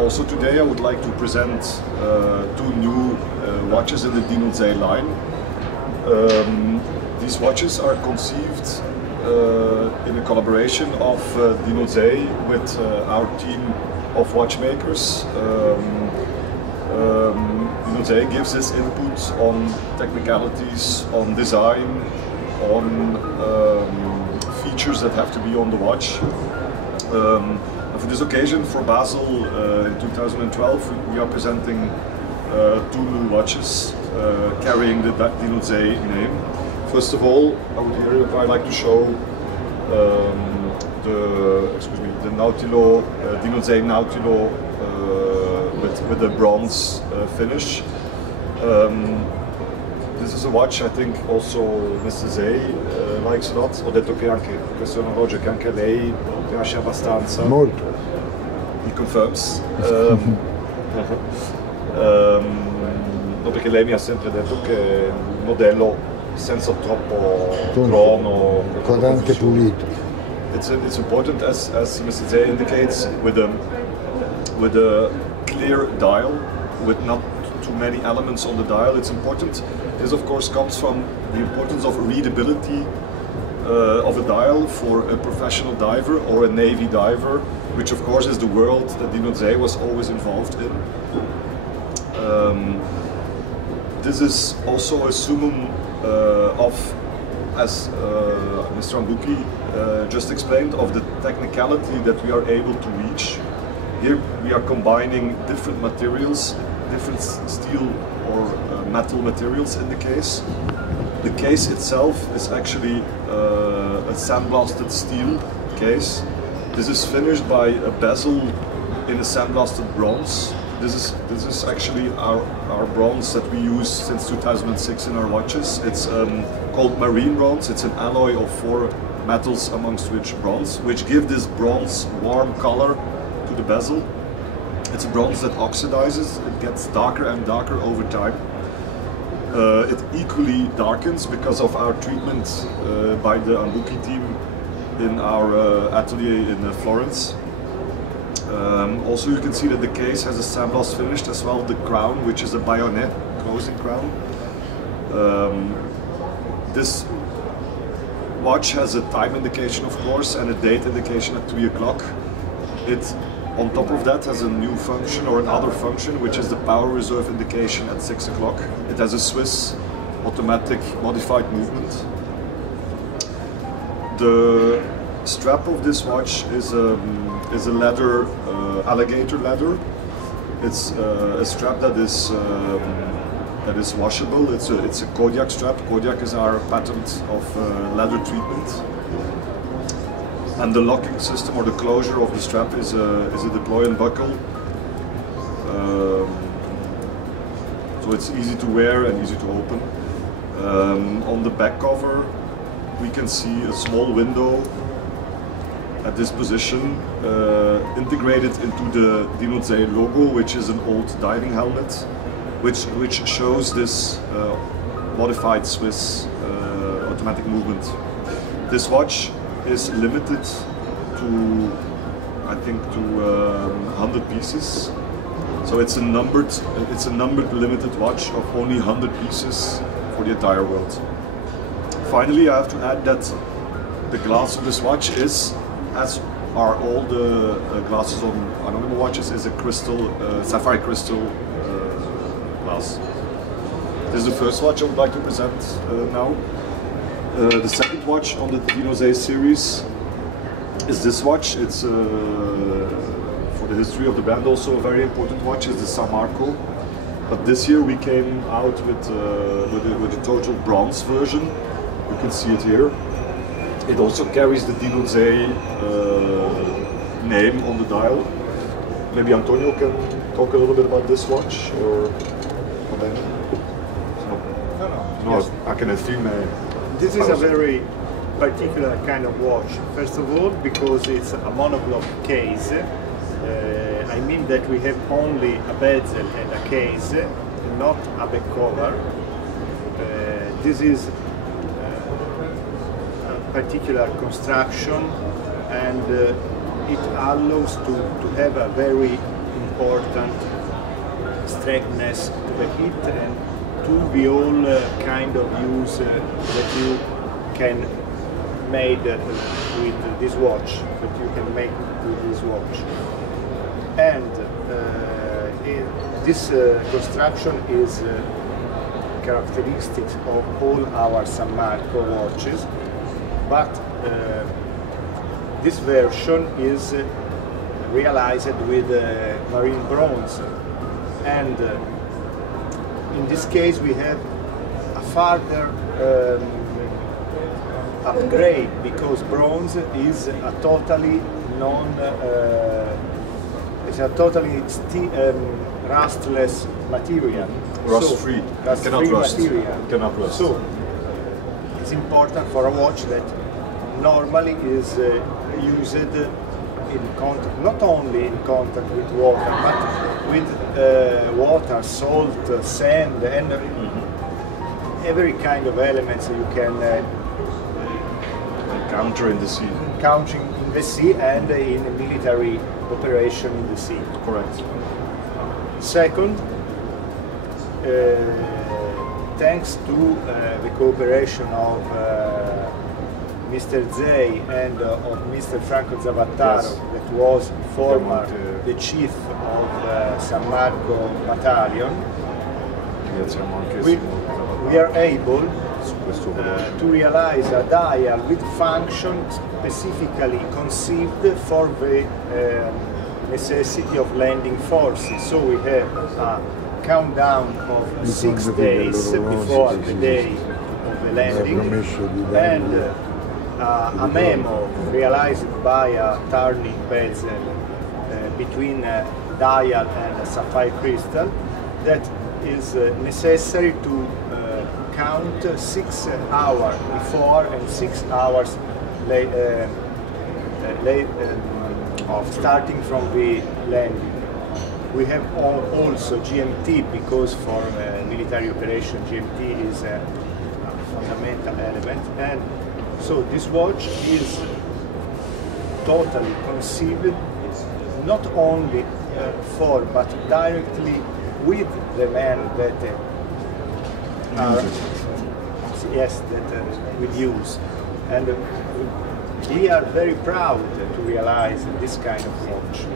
Also today I would like to present two new watches in the Dino Z line. These watches are conceived in a collaboration of Dino Z with our team of watchmakers. Dino Z gives its input on technicalities, on design, on features that have to be on the watch. For this occasion, for Basel in 2012, we are presenting two new watches carrying the Dino Z name. First of all, I'd like to show the Nautilo, Dino Z Nautilo with a bronze finish. This is a watch I think also Mr. Z likes a lot. Ho detto che anche questo è un orologio che anche lei piace abbastanza. Molto. He confirms. No, perché lei mi ha sempre detto che è un modello senza troppo crono. Con anche pulito. It's important, as Mr. Z indicates, with a clear dial, with not too many elements on the dial. It's important. This of course comes from the importance of readability of a dial for a professional diver or a Navy diver, which of course is the world that Dino Z was always involved in. This is also a summum of, as Mr. Ambuki just explained, of the technicality that we are able to reach. Here we are combining different materials, different steel or metal materials in the case. The case itself is actually a sandblasted steel case. This is finished by a bezel in a sandblasted bronze. This is actually our bronze that we use since 2006 in our watches. It's called marine bronze. It's an alloy of 4 metals, amongst which bronze, which give this bronze warm color to the bezel. It's a bronze that oxidizes. It gets darker and darker over time. It equally darkens because of our treatment by the Ambuki team in our atelier in Florence. Also, you can see that the case has a sandblast finished as well. The crown, which is a bayonet closing crown. This watch has a time indication, of course, and a date indication at 3 o'clock. It, on top of that, has a new function or another function, which is the power reserve indication at 6 o'clock. It has a Swiss automatic modified movement. The strap of this watch is a leather, alligator leather. It's a strap that is washable. It's a Kodiak strap. Kodiak is our patent of leather treatment. And the locking system or the closure of the strap is a deploy and buckle. So it's easy to wear and easy to open. On the back cover we can see a small window at this position integrated into the Dino Z logo, which is an old diving helmet, which shows this modified Swiss automatic movement. This watch is limited to, I think, to 100 pieces. So it's a numbered limited watch of only 100 pieces for the entire world. Finally, I have to add that the glass of this watch is, as are all the glasses on Anonimo watches, is a crystal, sapphire crystal glass. This is the first watch I would like to present now. The second watch on the Dino Z series is this watch. It's for the history of the brand also a very important watch. Is the San Marco. But this year we came out with a total bronze version. You can see it here. It also carries the Dinozay name on the dial. Maybe Antonio can talk a little bit about this watch, or No, yes. I can film. This is a very particular kind of watch. First of all, because it's a monoblock case. I mean that we have only a bezel and a case, not a back cover. This is a particular construction, and it allows to have a very important straightness to the hit and to the all kind of use that you can make with this watch, and this construction is characteristics of all our San Marco watches, but this version is realized with marine bronze, and in this case we have a further upgrade, because bronze is a totally rustless material. Rust-free. Rust-free material. Cannot rust. So it's important for a watch that normally is used in contact, not only in contact with water, but with water, salt, sand, and every kind of elements you can encounter in the sea. Encountering in the sea and in military operation in the sea. Correct. Second, thanks to the cooperation of Mr. Zay and of Mr. Franco Zavattaro, yes, that was former the chief of San Marco Battalion, we are able to realize a dial with function specifically conceived for the necessity of landing forces. So we have a countdown of 6 days before the day of the landing, and a memo realized by a turning bezel between dial and sapphire crystal that is necessary to count 6 hours before and 6 hours of starting from the landing. We have also GMT, because for military operation GMT is a fundamental element, and so this watch is totally conceived not only for, but directly with the men that we use, and we are very proud to realize this kind of watch.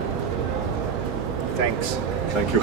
Thanks. Thank you.